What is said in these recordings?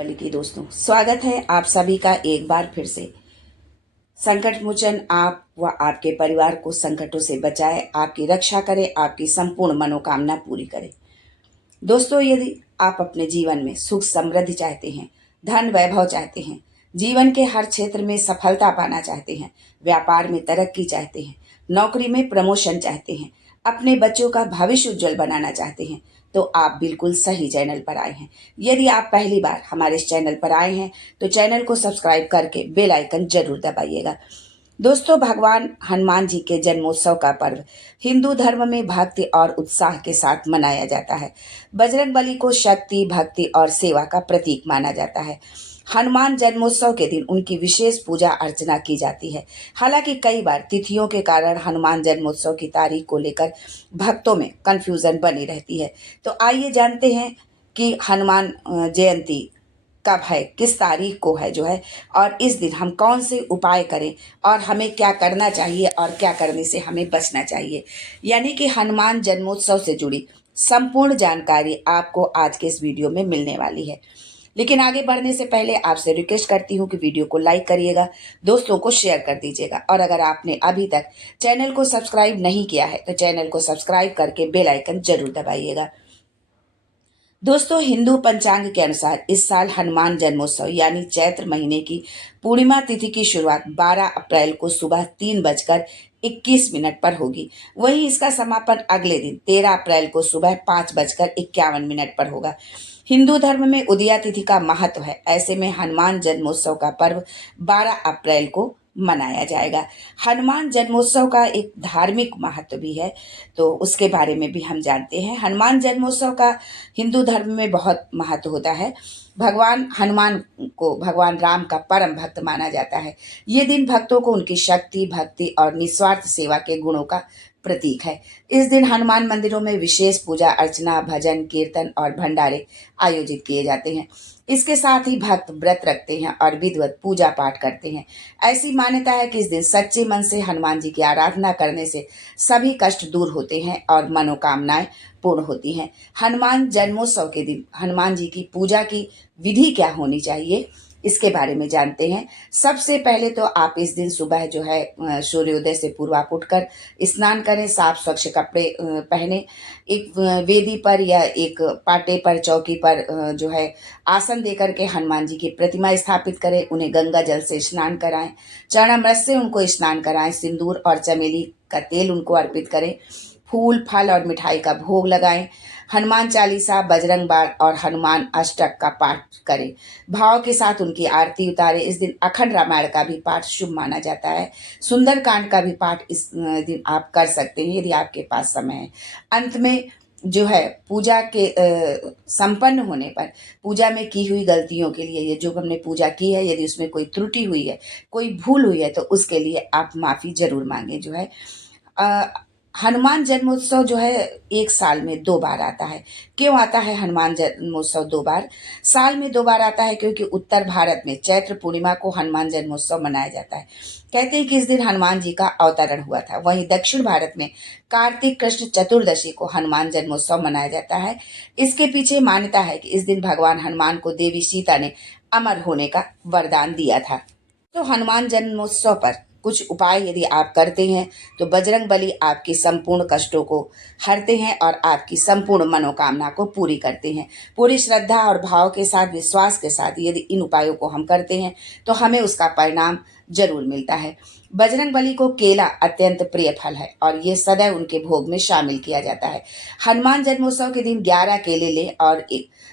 बलि की दोस्तों, स्वागत है आप सभी का एक बार फिर से। संकट मोचन आप व आपके परिवार को संकटों से बचाए, आपकी रक्षा करे, आपकी संपूर्ण मनोकामना पूरी करे। दोस्तों, यदि आप अपने जीवन में सुख समृद्धि चाहते हैं, धन वैभव चाहते हैं, जीवन के हर क्षेत्र में सफलता पाना चाहते हैं, व्यापार में तरक्की चाहते हैं, नौकरी में प्रमोशन चाहते हैं, अपने बच्चों का भविष्य उज्जवल बनाना चाहते हैं, तो आप बिल्कुल सही चैनल पर आए हैं। यदि आप पहली बार हमारे इस चैनल पर आए हैं तो चैनल को सब्सक्राइब करके बेल आइकन जरूर दबाइएगा। दोस्तों, भगवान हनुमान जी के जन्मोत्सव का पर्व हिंदू धर्म में भक्ति और उत्साह के साथ मनाया जाता है। बजरंग बली को शक्ति, भक्ति और सेवा का प्रतीक माना जाता है। हनुमान जन्मोत्सव के दिन उनकी विशेष पूजा अर्चना की जाती है। हालांकि कई बार तिथियों के कारण हनुमान जन्मोत्सव की तारीख को लेकर भक्तों में कंफ्यूजन बनी रहती है। तो आइए जानते हैं कि हनुमान जयंती कब है, किस तारीख को है जो है, और इस दिन हम कौन से उपाय करें और हमें क्या करना चाहिए और क्या करने से हमें बचना चाहिए। यानी कि हनुमान जन्मोत्सव से जुड़ी संपूर्ण जानकारी आपको आज के इस वीडियो में मिलने वाली है। लेकिन आगे बढ़ने से पहले आपसे रिक्वेस्ट करती हूँ कि वीडियो को लाइक करिएगा, दोस्तों को शेयर कर दीजिएगा, और अगर आपने अभी तक चैनल को सब्सक्राइब नहीं किया है तो चैनल को सब्सक्राइब करके बेल आइकन जरूर दबाइएगा। दोस्तों, हिंदू पंचांग के अनुसार इस साल हनुमान जन्मोत्सव यानी चैत्र महीने की पूर्णिमा तिथि की शुरुआत 12 अप्रैल को सुबह 3:21 पर होगी। वहीं इसका समापन अगले दिन 13 अप्रैल को सुबह 5:51 पर होगा। हिंदू धर्म में उदया तिथि का महत्व है। ऐसे में हनुमान जन्मोत्सव का पर्व 12 अप्रैल को मनाया जाएगा। हनुमान जन्मोत्सव का एक धार्मिक महत्व भी है, तो उसके बारे में भी हम जानते हैं। हनुमान जन्मोत्सव का हिंदू धर्म में बहुत महत्व होता है। भगवान हनुमान को भगवान राम का परम भक्त माना जाता है। ये दिन भक्तों को उनकी शक्ति, भक्ति और निस्वार्थ सेवा के गुणों का प्रतीक है। इस दिन हनुमान मंदिरों में विशेष पूजा अर्चना, भजन कीर्तन और भंडारे आयोजित किए जाते हैं। इसके साथ ही भक्त व्रत रखते हैं और विधिवत पूजा पाठ करते हैं। ऐसी मान्यता है कि इस दिन सच्चे मन से हनुमान जी की आराधना करने से सभी कष्ट दूर होते हैं और मनोकामनाएं पूर्ण होती हैं। हनुमान जन्मोत्सव के दिन हनुमान जी की पूजा की विधि क्या होनी चाहिए, इसके बारे में जानते हैं। सबसे पहले तो आप इस दिन सुबह जो है सूर्योदय से पूर्व आप उठकर स्नान करें, साफ स्वच्छ कपड़े पहने, एक वेदी पर या एक पाटे पर, चौकी पर जो है आसन देकर के हनुमान जी की प्रतिमा स्थापित करें, उन्हें गंगा जल से स्नान कराएं, चरणामृत से उनको स्नान कराएं, सिंदूर और चमेली का तेल उनको अर्पित करें, फूल फल और मिठाई का भोग लगाएं, हनुमान चालीसा, बजरंग बाण और हनुमान अष्टक का पाठ करें, भाव के साथ उनकी आरती उतारे। इस दिन अखंड रामायण का भी पाठ शुभ माना जाता है। सुंदरकांड का भी पाठ इस दिन आप कर सकते हैं यदि आपके पास समय है। अंत में जो है पूजा के संपन्न होने पर पूजा में की हुई गलतियों के लिए, ये जो हमने पूजा की है, यदि उसमें कोई त्रुटि हुई है, कोई भूल हुई है, तो उसके लिए आप माफी जरूर मांगे जो है। हनुमान जन्मोत्सव जो है एक साल में 2 बार आता है। क्यों आता है हनुमान जन्मोत्सव 2 बार? साल में 2 बार आता है क्योंकि उत्तर भारत में चैत्र पूर्णिमा को हनुमान जन्मोत्सव मनाया जाता है। कहते हैं कि इस दिन हनुमान जी का अवतरण हुआ था। वहीं दक्षिण भारत में कार्तिक कृष्ण चतुर्दशी को हनुमान जन्मोत्सव मनाया जाता है। इसके पीछे मान्यता है कि इस दिन भगवान हनुमान को देवी सीता ने अमर होने का वरदान दिया था। तो हनुमान जन्मोत्सव पर कुछ उपाय यदि आप करते हैं तो बजरंग बली आपकी संपूर्ण कष्टों को हरते हैं और आपकी संपूर्ण मनोकामना को पूरी करते हैं। पूरी श्रद्धा और भाव के साथ, विश्वास के साथ यदि इन उपायों को हम करते हैं तो हमें उसका परिणाम जरूर मिलता है। बजरंग बली को केला अत्यंत प्रिय फल है और ये सदैव उनके भोग में शामिल किया जाता है। हनुमान जन्मोत्सव के दिन 11 केले ले और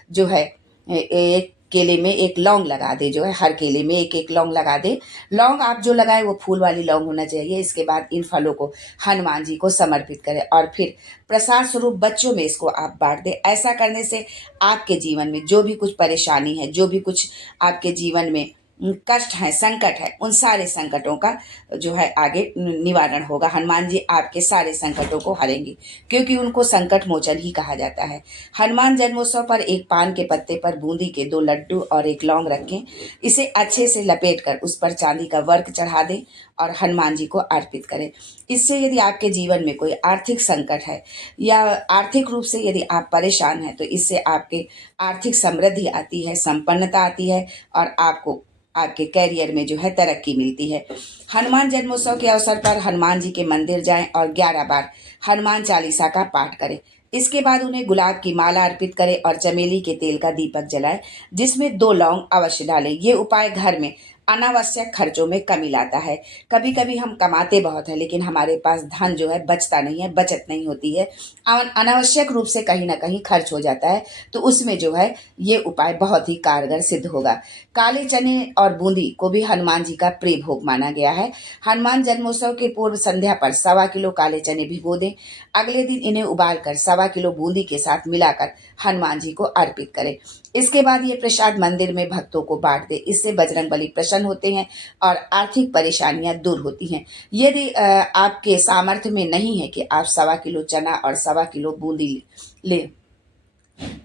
जो है एक केले में एक लौंग लगा दे, जो है हर केले में एक एक लौंग लगा दे। लौंग आप जो लगाए वो फूल वाली लौंग होना चाहिए। इसके बाद इन फलों को हनुमान जी को समर्पित करें और फिर प्रसाद स्वरूप बच्चों में इसको आप बांट दें। ऐसा करने से आपके जीवन में जो भी कुछ परेशानी है, जो भी कुछ आपके जीवन में कष्ट है, संकट है, उन सारे संकटों का जो है आगे निवारण होगा। हनुमान जी आपके सारे संकटों को हरेंगे, क्योंकि उनको संकट मोचन ही कहा जाता है। हनुमान जन्मोत्सव पर एक पान के पत्ते पर बूंदी के 2 लड्डू और 1 लौंग रखें। इसे अच्छे से लपेट कर उस पर चांदी का वर्क चढ़ा दें और हनुमान जी को अर्पित करें। इससे यदि आपके जीवन में कोई आर्थिक संकट है या आर्थिक रूप से यदि आप परेशान हैं, तो इससे आपके आर्थिक समृद्धि आती है, संपन्नता आती है और आपको आपके कैरियर में जो है तरक्की मिलती है। हनुमान जन्मोत्सव के अवसर पर हनुमान जी के मंदिर जाएं और 11 बार हनुमान चालीसा का पाठ करें। इसके बाद उन्हें गुलाब की माला अर्पित करें और चमेली के तेल का दीपक जलाएं, जिसमें 2 लौंग अवश्य डालें। ये उपाय घर में अनावश्यक खर्चों में कमी लाता है। कभी कभी हम कमाते बहुत है, लेकिन हमारे पास धन जो है बचता नहीं है, बचत नहीं होती है, अनावश्यक रूप से कहीं ना कहीं खर्च हो जाता है। तो उसमें जो है ये उपाय बहुत ही कारगर सिद्ध होगा। काले चने और बूंदी को भी हनुमान जी का प्रिय भोग माना गया है। हनुमान जन्मोत्सव के पूर्व संध्या पर 1.25 किलो काले चने भिगो दें। अगले दिन इन्हें उबालकर 1.25 किलो बूंदी के साथ मिलाकर हनुमान जी को अर्पित करें। इसके बाद ये प्रसाद मंदिर में भक्तों को बांट दे। इससे बजरंगबली प्रसन्न होते हैं और आर्थिक परेशानियां दूर होती हैं। यदि आपके सामर्थ्य में नहीं है कि आप 1.25 किलो चना और 1.25 किलो बूंदी ले,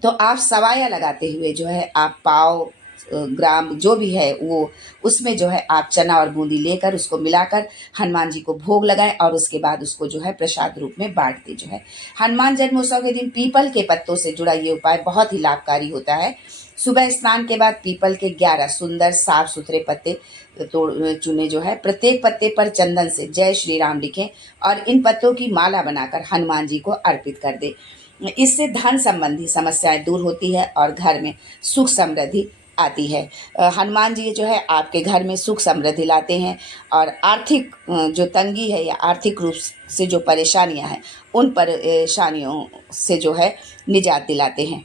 तो आप सवाया लगाते हुए जो है आप पाव ग्राम जो भी है वो उसमें जो है आप चना और बूंदी लेकर उसको मिलाकर हनुमान जी को भोग लगाएं और उसके बाद उसको जो है प्रसाद रूप में बांट दें। जो है हनुमान जन्मोत्सव के दिन पीपल के पत्तों से जुड़ा ये उपाय बहुत ही लाभकारी होता है। सुबह स्नान के बाद पीपल के 11 सुंदर साफ सुथरे पत्ते तोड़ चुने जो है, प्रत्येक पत्ते पर चंदन से जय श्री राम लिखें और इन पत्तों की माला बनाकर हनुमान जी को अर्पित कर दे। इससे धन संबंधी समस्याएं दूर होती है और घर में सुख समृद्धि आती है। हनुमान जी जो है आपके घर में सुख समृद्धि लाते हैं और आर्थिक जो तंगी है या आर्थिक रूप से जो परेशानियां हैं उन परेशानियों से जो है निजात दिलाते हैं।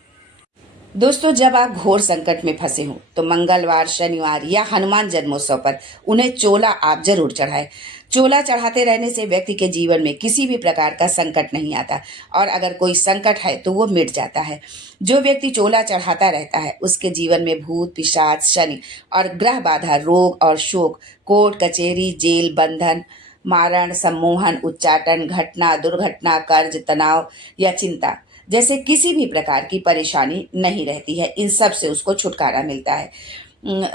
दोस्तों, जब आप घोर संकट में फंसे हो तो मंगलवार, शनिवार या हनुमान जन्मोत्सव पर उन्हें चोला आप जरूर चढ़ाएं। चोला चढ़ाते रहने से व्यक्ति के जीवन में किसी भी प्रकार का संकट नहीं आता और अगर कोई संकट है तो वो मिट जाता है। जो व्यक्ति चोला चढ़ाता रहता है उसके जीवन में भूत, पिशाच, शनि और ग्रह बाधा, रोग और शोक, कोर्ट कचहरी, जेल, बंधन, मारण, सम्मोहन, उच्चाटन, घटना, दुर्घटना, कर्ज, तनाव या चिंता जैसे किसी भी प्रकार की परेशानी नहीं रहती है। इन सब से उसको छुटकारा मिलता है।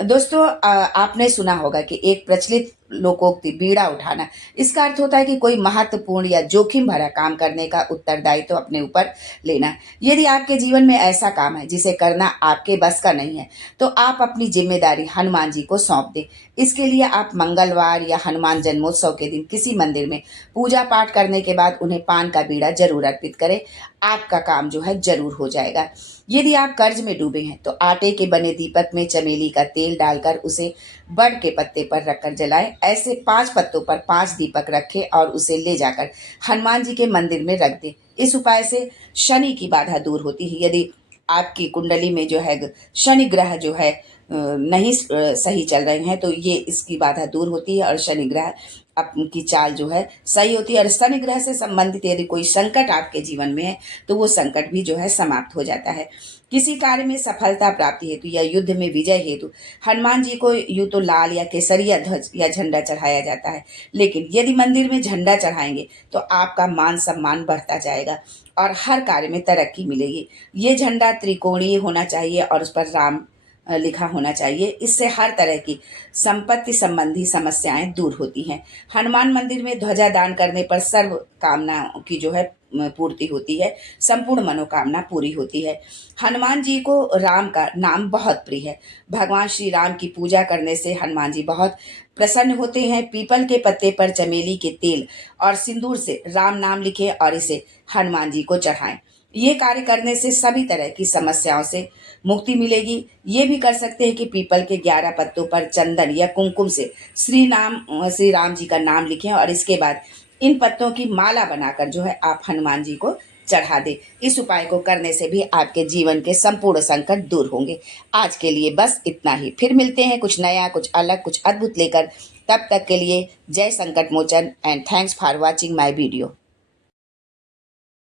दोस्तों, आपने सुना होगा कि एक प्रचलित लोकोक्ति बीड़ा उठाना, इसका अर्थ होता है कि कोई महत्वपूर्ण या जोखिम भरा काम करने का उत्तरदायित्व तो अपने ऊपर लेना। यदि आपके जीवन में ऐसा काम है जिसे करना आपके बस का नहीं है तो आप अपनी जिम्मेदारी हनुमान जी को सौंप दें। इसके लिए आप मंगलवार या हनुमान जन्मोत्सव के दिन किसी मंदिर में पूजा पाठ करने के बाद उन्हें पान का बीड़ा जरूर अर्पित करें। आपका काम जो है जरूर हो जाएगा। यदि आप कर्ज में डूबे हैं तो आटे के बने दीपक में चमेली का तेल डालकर उसे बड़ के पत्ते पर रखकर जलाएं। ऐसे 5 पत्तों पर 5 दीपक रखें और उसे ले जाकर हनुमान जी के मंदिर में रख दें। इस उपाय से शनि की बाधा दूर होती है। यदि आपकी कुंडली में जो है शनि ग्रह जो है नहीं सही चल रहे हैं तो ये इसकी बाधा दूर होती है और शनि ग्रह आपकी चाल जो है सही होती है। और शनि ग्रह से संबंधित यदि कोई संकट आपके जीवन में है तो वो संकट भी जो है समाप्त हो जाता है। किसी कार्य में सफलता प्राप्ति हेतु या युद्ध में विजय हेतु हनुमान जी को यूं तो लाल या केसरिया ध्वज या झंडा चढ़ाया जाता है, लेकिन यदि मंदिर में झंडा चढ़ाएंगे तो आपका मान सम्मान बढ़ता जाएगा और हर कार्य में तरक्की मिलेगी। ये झंडा त्रिकोणीय होना चाहिए और उस पर राम लिखा होना चाहिए। इससे हर तरह की संपत्ति संबंधी समस्याएं दूर होती हैं। हनुमान मंदिर में ध्वजा दान करने पर सर्व कामनाओं की जो है पूर्ति होती है, संपूर्ण मनोकामना पूरी होती है। हनुमान जी को राम का नाम बहुत प्रिय है। भगवान श्री राम की पूजा करने से हनुमान जी बहुत प्रसन्न होते हैं। पीपल के पत्ते पर चमेली के तेल और सिंदूर से राम नाम लिखें और इसे हनुमान जी को चढ़ाएं। ये कार्य करने से सभी तरह की समस्याओं से मुक्ति मिलेगी। ये भी कर सकते हैं कि पीपल के 11 पत्तों पर चंदन या कुमकुम से श्री राम जी का नाम लिखें और इसके बाद इन पत्तों की माला बनाकर जो है आप हनुमान जी को चढ़ा दें। इस उपाय को करने से भी आपके जीवन के संपूर्ण संकट दूर होंगे। आज के लिए बस इतना ही। फिर मिलते हैं कुछ नया, कुछ अलग, कुछ अद्भुत लेकर। तब तक के लिए जय Sankat Mochan and thanks for watching my video.